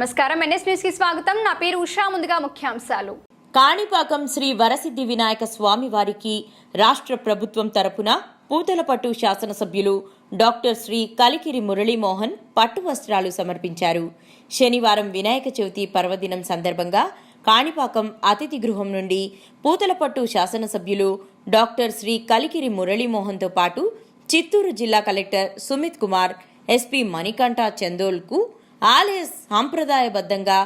నమస్కారం. ఎన్ఎస్ న్యూస్కి స్వాగతం. నా పేరు ఉషా. ముందుగా ముఖ్యాంశాలు. కాణిపాకం శ్రీ వరసిద్ధి వినాయక స్వామి వారికి రాష్ట్ర ప్రభుత్వం తరపున పూతలపట్టు శాసనసభ్యులు డాక్టర్ శ్రీ కలికిరి మురళీమోహన్ పట్టు వస్త్రాలు సమర్పించారు. శనివారం వినాయక చవితి పర్వదినం సందర్భంగా కాణిపాకం అతిథి గృహం నుండి పూతలపట్టు శాసనసభ్యులు డాక్టర్ శ్రీ కలికిరి మురళీమోహన్తో పాటు చిత్తూరు జిల్లా కలెక్టర్ సుమిత్ కుమార్ ఎస్పీ మణికంఠ చందోల్కు ఆలయ సాంప్రదాయబద్ధంగా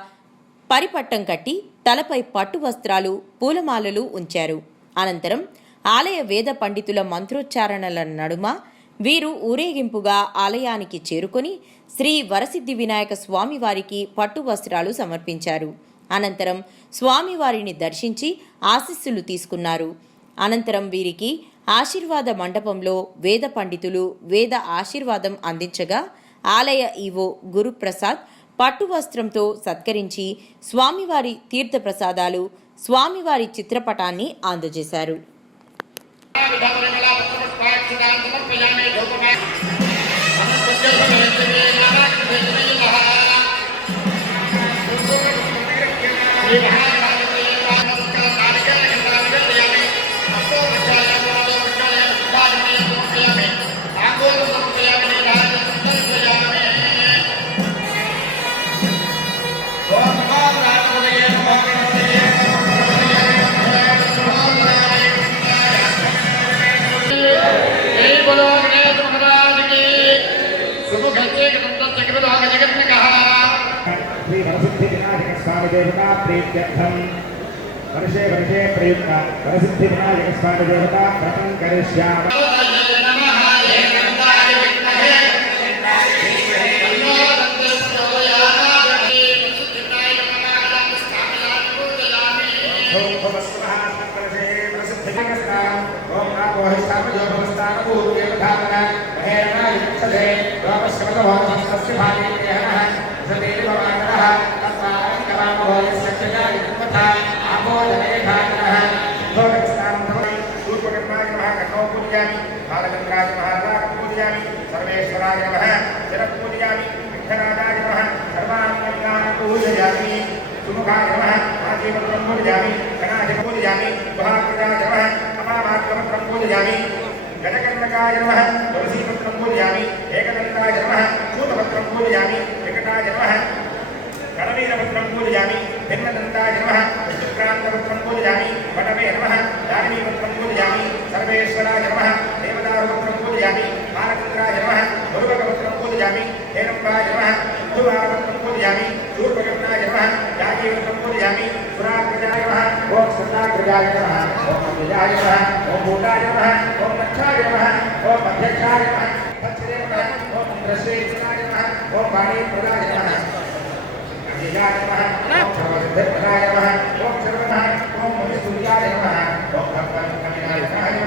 పరిపట్టం కట్టి తలపై పట్టు వస్త్రాలు పూలమాలలు ఉంచారు. అనంతరం ఆలయ వేద పండితుల మంత్రోచ్చారణల నడుమ వీరు ఊరేగింపుగా ఆలయానికి చేరుకొని శ్రీ వరసిద్ధి వినాయక స్వామివారికి పట్టు వస్త్రాలు సమర్పించారు. అనంతరం స్వామివారిని దర్శించి ఆశీస్సులు తీసుకున్నారు. అనంతరం వీరికి ఆశీర్వాద మండపంలో వేద పండితులు వేద ఆశీర్వాదం అందించగా ఆలయ ఈవో గురుప్రసాద్ పట్టు వస్త్రంతో సత్కరించి స్వామివారి తీర్థప్రసాదాలు స్వామివారి చిత్రపటాన్ని అందజేశారు. స్వామిదేవతా ప్రీత్యర్థం వర్షే వర్షే ప్రయుక్త వరసిద్ధి వినాయక స్వామిదేవత వ్రతం కరిష్యామ ोपश्रमतवानः तस्य भागे ग्रहणः सदेव वानरः गजकर्णकाय नमः। तुलसीपत्रं पूजयामि। एकदन्ताय नमः। सूतपत्रं पूजयामि। विकटाय नमः। कणवीरपत्रं पूजयामि। भिन्नदन्ताय नमः। विचित्रान्तपत्रं पूजयामि। वटवे नमः। दारिणीपत्रं पूजयामि। सर्वेश्वराय नमः। देवदारुपत्रं ของสำนักกระจายมหาของกระจายมหาของบูดายมหาของกัญชายมหาของปัญญาชายมหาพัชเรมหาของกระเสดมหาของบารีประดายมหาปัญญายมหาของชาวเดชประดายมหาของชาวมหาของมนุษย์สุริยายมหาของธรรมกันกัญญาย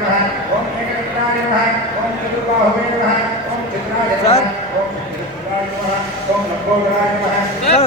มหาของเอกนายมหาของจตุบาหุเวมหาของจิตนายมหาของจิตนายมหานองนโกนายมหา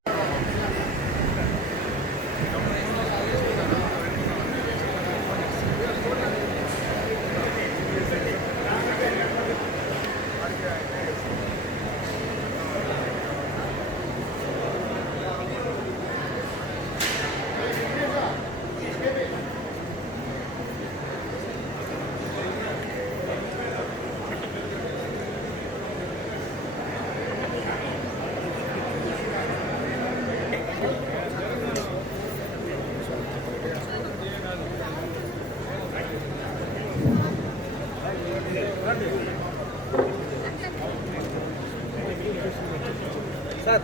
சார்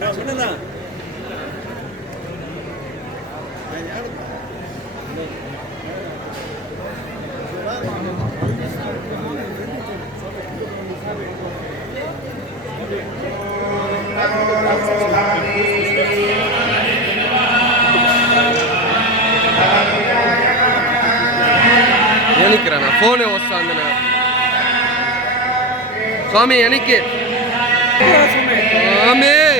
நான் சொன்னேன் ಎಣಿಕ್ರಣ ಫೋನೇ ವಸ್ತು ಅಂದನ ಸ್ವಾಮಿ ಎಣಿಕೆ próximo, Amém.